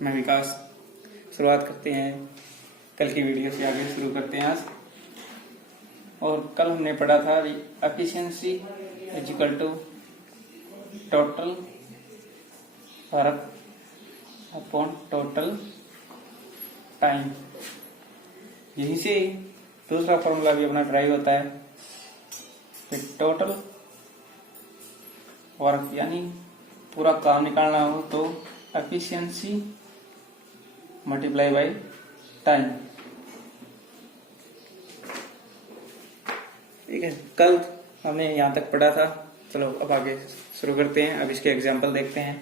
मैं विकास। शुरुआत करते हैं कल की वीडियो से, आगे शुरू करते हैं आज। और कल हमने पढ़ा था efficiency equal to total work upon total time. यहीं से दूसरा फॉर्मूला भी अपना ड्राइव होता है कि टोटल वर्क यानी पूरा काम निकालना हो तो एफिशिएंसी मल्टीप्लाई बाय टाइम। ठीक है, कल हमने यहाँ तक पढ़ा था। चलो अब आगे शुरू करते हैं। अब इसके एग्जाम्पल देखते हैं।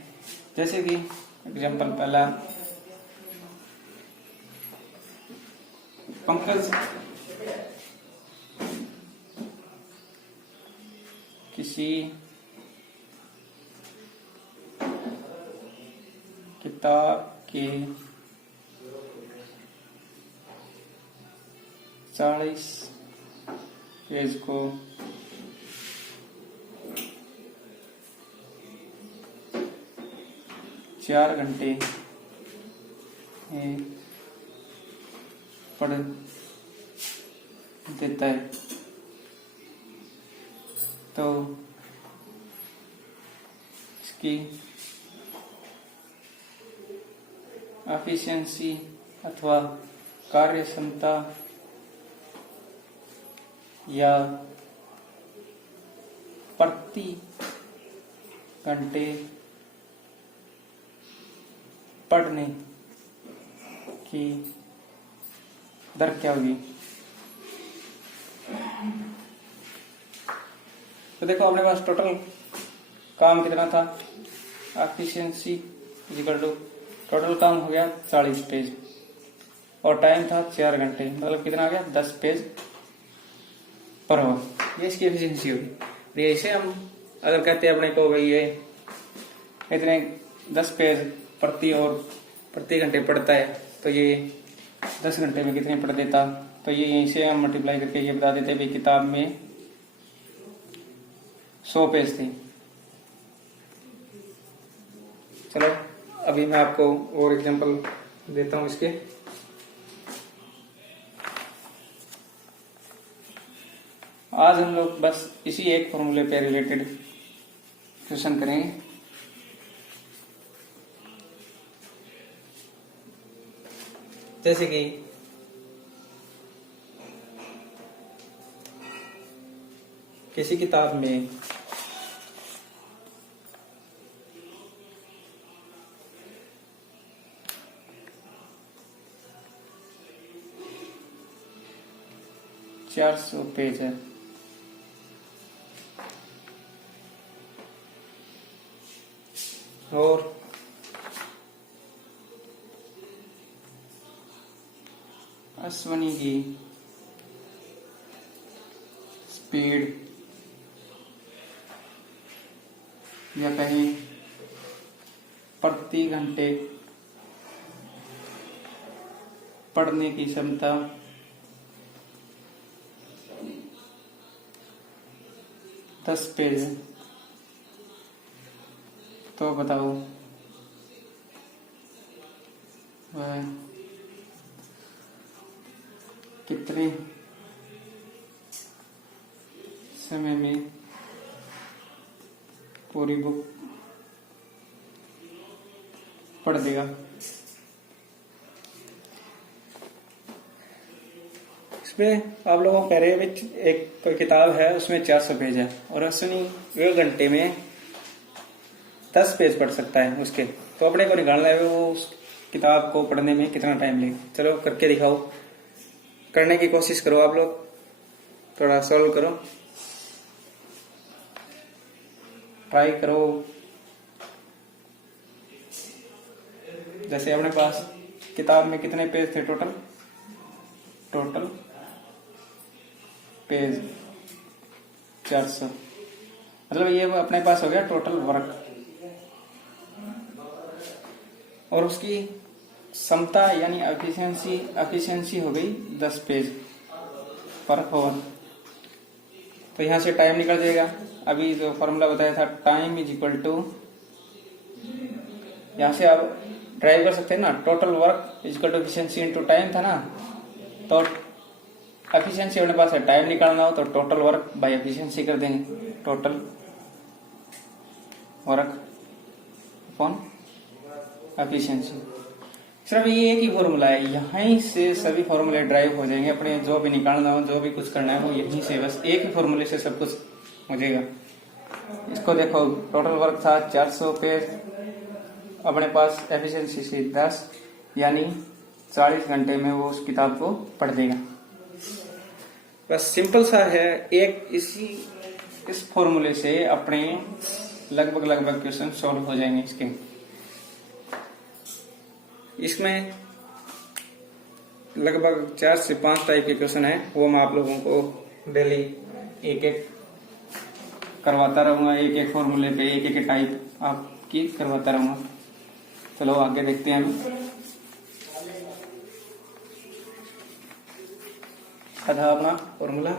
जैसे कि एग्जाम्पल पहला, पंकज किसी किताब के 40 पेज को 4 घंटे में पढ़ देता है, तो इसकी एफिशिएंसी अथवा कार्य क्षमता या प्रति घंटे पढ़ने की दर क्या होगी। तो देखो अपने पास टोटल काम कितना था, एफिशिएंसी इक्वल टू टोटल काम हो गया 40 पेज और टाइम था 4 घंटे, मतलब कितना आ गया 10 पेज पर आवर। ये इसकी एफिशिएंसी होगी। ये इसे हम अगर कहते हैं अपने को भाई ये इतने 10 पेज प्रति घंटे पढ़ता है, तो ये 10 घंटे में कितने पढ़ देता, तो ये इसे हम मल्टीप्लाई करके ये बता देते भाई किताब में 100 पेज थे। चलो अभी मैं आपको और एग्जांपल देता हूं इसके। आज हम लोग बस इसी एक फॉर्मूले पे रिलेटेड क्वेश्चन करेंगे। जैसे कि किसी किताब में 400 पेज है और अश्वनी की स्पीड या कहें प्रति घंटे पढ़ने की क्षमता 10 पेज है, तो बताओ वह कितने समय में पूरी बुक पढ़ देगा। इसमें आप लोगों को कह रहे हैं एक कोई किताब है उसमें 400 पेज है और अश्विनी 1 घंटे में 10 पेज पढ़ सकता है उसके, तो अपने को निकालना है वो उस किताब को पढ़ने में कितना टाइम लेगा। चलो करके दिखाओ, करने की कोशिश करो, आप लोग थोड़ा सॉल्व करो, ट्राई करो। जैसे अपने पास किताब में कितने पेज थे टोटल पेज 400, मतलब ये अपने पास हो गया टोटल वर्क। और उसकी क्षमता यानी एफिशिएंसी हो गई 10 पेज पर आवर। तो यहां से टाइम निकल जाएगा। अभी जो फॉर्मूला बताया था टाइम इज इक्वल टू, यहां से आप ड्राइव कर सकते हैं ना। Total work equal to efficiency into time था ना, तो एफिशिएंसी अपने पास है, टाइम निकालना हो तो टोटल वर्क बाय एफिशिएंसी कर देंगे, टोटल वर्क अपॉन एफिशिएंसी। सिर्फ ये एक ही फॉर्मूला है, यहीं से सभी फॉर्मूले ड्राइव हो जाएंगे। अपने जो भी निकालना हो, जो भी कुछ करना है वो यहीं से, बस एक ही फॉर्मूले से सब कुछ हो जाएगा। इसको देखो, टोटल वर्क था 400 पे, अपने पास एफिशिएंसी से 10, यानी 40 घंटे में वो उस किताब को पढ़ देगा। बस सिंपल सा है, एक इस फॉर्मूले से अपने लगभग क्वेश्चन सॉल्व हो जाएंगे इसके। इसमें लगभग 4 से 5 टाइप के क्वेश्चन है, वो मैं आप लोगों को डेली एक एक करवाता रहूंगा, एक एक फॉर्मूले पे एक एक टाइप आपकी करवाता रहूंगा। चलो आगे देखते हैं हम। था अपना फॉर्मूले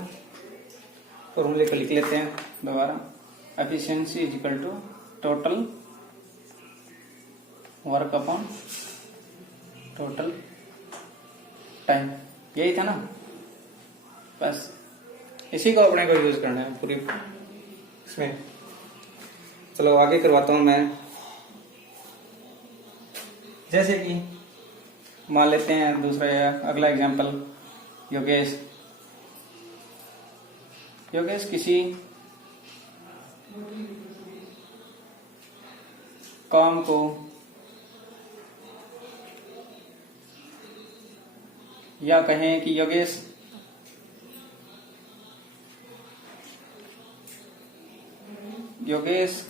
को लिख लेते हैं दोबारा। Efficiency is equal to total work upon total time, यही था ना। बस इसी को अपने को यूज करना है पूरी इसमें। चलो आगे करवाता हूं मैं। जैसे कि मान लेते हैं दूसरा अगला एग्जांपल, योगेश किसी काम को या कहें कि योगेश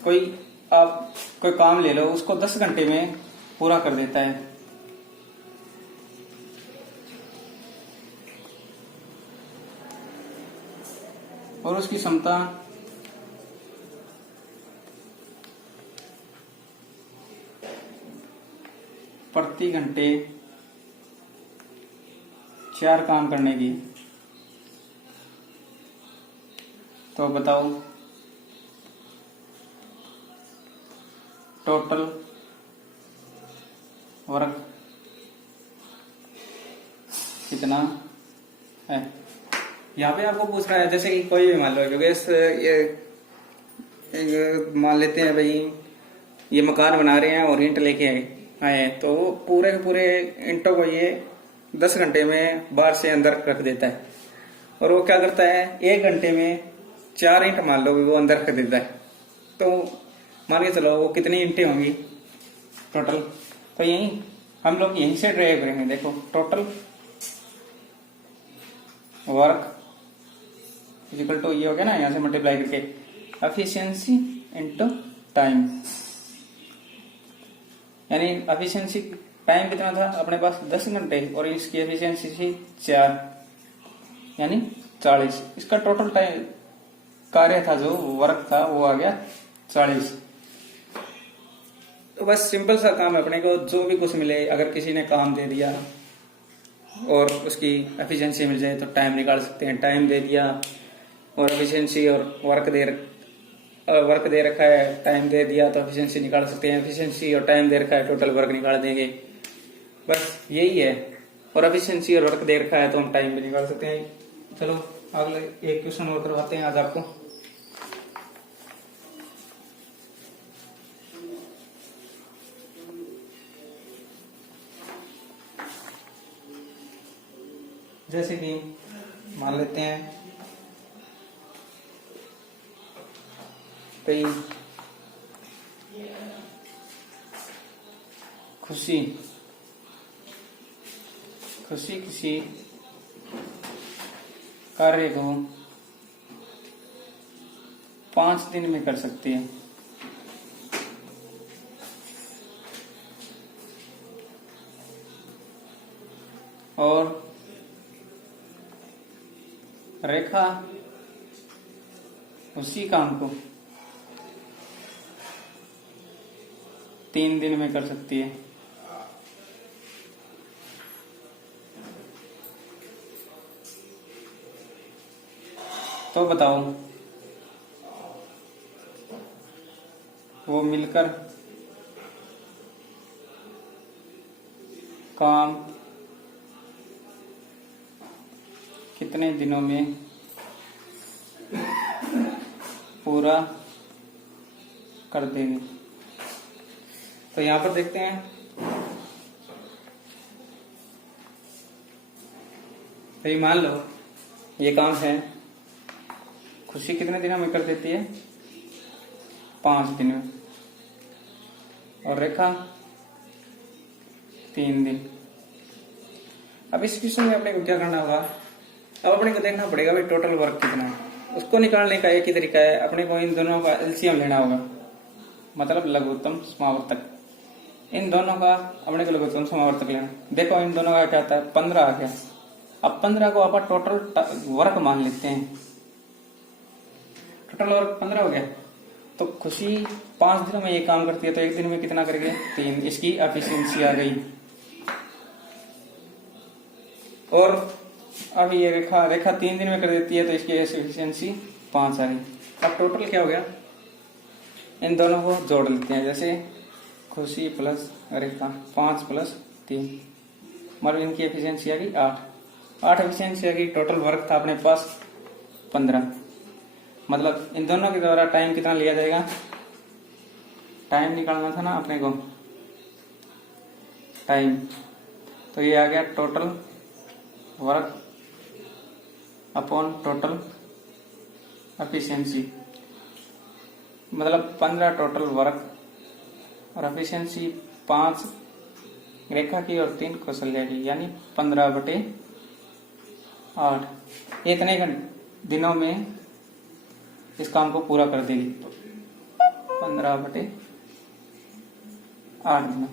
कोई काम ले लो, उसको 10 घंटे में पूरा कर देता है। और उसकी क्षमता प्रति घंटे 4 काम करने की। तो बताओ टोटल वर्क कितना है। यहाँ पे आपको पूछ रहा है, जैसे कि कोई भी मान लो योगेश, ये मान लेते हैं भाई ये मकान बना रहे हैं और ईंट लेके आए, तो वो पूरे के पूरे ईंटों को ये 10 घंटे में बाहर से अंदर रख देता है। और वो क्या करता है, 1 घंटे में 4 ईंट मान लो वो अंदर रख देता है। तो मान के चलो वो कितनी ईंटें होंगी टोटल। तो यही हम लोग यहीं से ड्राइव करेंगे। देखो टोटल वर्क इक्वल टू ये हो गया ना, यहां से मल्टीप्लाई करके एफिशिएंसी इनटू टाइम, यानी एफिशिएंसी टाइम कितना था अपने पास 10 घंटे और इसकी एफिशिएंसी थी 4 यानी 40। इसका टोटल टाइम कार्य था जो वर्क था वो आ गया 40। तो बस सिंपल सा काम है, अपने को जो भी कुछ मिले, अगर किसी ने काम दे दिया और उसकी एफिशिएंसी मिल जाए तो टाइम निकाल सकते हैं। टाइम दे दिया और एफिशिएंसी और वर्क दे रखा है, टाइम दे दिया तो एफिशिएंसी निकाल सकते हैं। एफिशिएंसी और टाइम दे रखा है, टोटल वर्क निकाल देंगे। बस यही है। और एफिशिएंसी और वर्क दे रखा है तो हम टाइम भी निकाल सकते हैं। चलो अगले एक क्वेश्चन और करवाते हैं आज आपको। जैसे कि मान लेते हैं कई खुशी किसी कार्य को 5 दिन में कर सकती है। और रेखा उसी काम को 3 दिन में कर सकती है। तो बताओ वो मिलकर काम कितने दिनों में पूरा कर देंगे। तो यहां पर देखते हैं, तो ये मान लो ये काम है, खुशी कितने दिनों में कर देती है, 5 दिन में, और रेखा 3 दिन। अब इस क्वेश्चन में अपने को क्या करना होगा, अब अपने को देखना पड़ेगा भाई टोटल वर्क कितना है। उसको निकालने का एक ही तरीका है, अपने को इन दोनों का एलसीएम लेना होगा, मतलब लघुत्तम समावर्तक। इन दोनों का अपने को लघुत्तम समावर्तक लेना। देखो इन दोनों का क्या आता है, 15 आ गया। अब 15 को अपन टोटल वर्क मान लेते हैं, टोटल वर्क 15 हो गया। तो खुशी 5 दिनों में ये काम करती है, तो एक दिन में कितना करेगी, 3। इसकी एफिशिएंसी आ गई। और अब ये रेखा 3 दिन में कर देती है, तो इसकी एफिशिएंसी 5 आ गई। अब टोटल क्या हो गया, इन दोनों को जोड़ लेते हैं, जैसे खुशी प्लस रेखा 5 प्लस 3, मतलब इनकी एफिशिएंसी आ गई 8 एफिशिएंसी आ गई। टोटल वर्क था अपने पास 15, मतलब इन दोनों के द्वारा टाइम कितना लिया जाएगा, टाइम निकालना था ना अपने को, टाइम। तो ये आ गया total work upon total efficiency, मतलब 15 टोटल वर्क और एफिशिएंसी 5 रेखा की और 3 कौशल्या की, यानी 15/8। इतने दिनों में इस काम को पूरा कर देगी, 15/8 दिनों।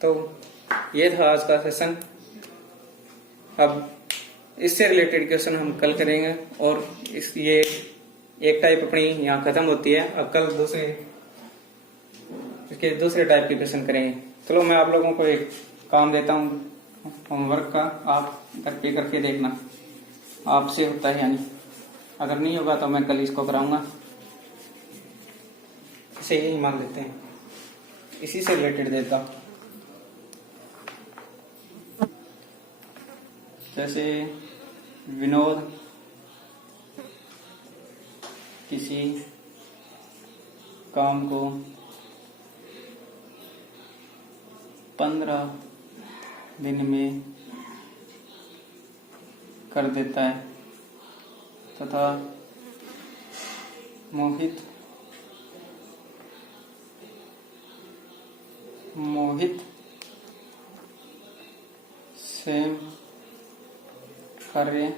तो ये था आज का सेशन। अब इससे रिलेटेड क्वेश्चन हम कल करेंगे, और ये एक टाइप अपनी यहाँ खत्म होती है। अब कल इसके दूसरे टाइप के क्वेश्चन करेंगे। चलो मैं आप लोगों को एक काम देता हूँ होमवर्क का, आप घर पे करके देखना आपसे होता है या नहीं। अगर नहीं होगा तो मैं कल इसको कराऊंगा। इसे यही मान लेते हैं, इसी से रिलेटेड देता हूँ। जैसे विनोद किसी काम को 15 दिन में कर देता है तथा मोहित सेम कार्य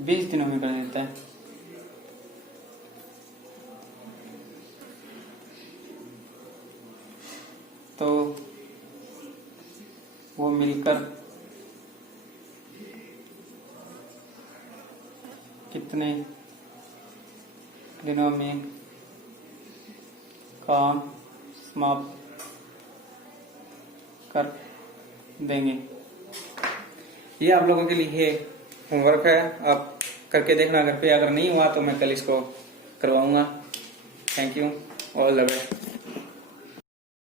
20 दिनों में कर देता है। तो वो मिलकर कितने दिनों में काम समाप्त कर देंगे। ये आप लोगों के लिए होमवर्क है, आप करके देखना घर पे। अगर नहीं हुआ तो मैं कल इसको करवाऊंगा। Thank you, all the best.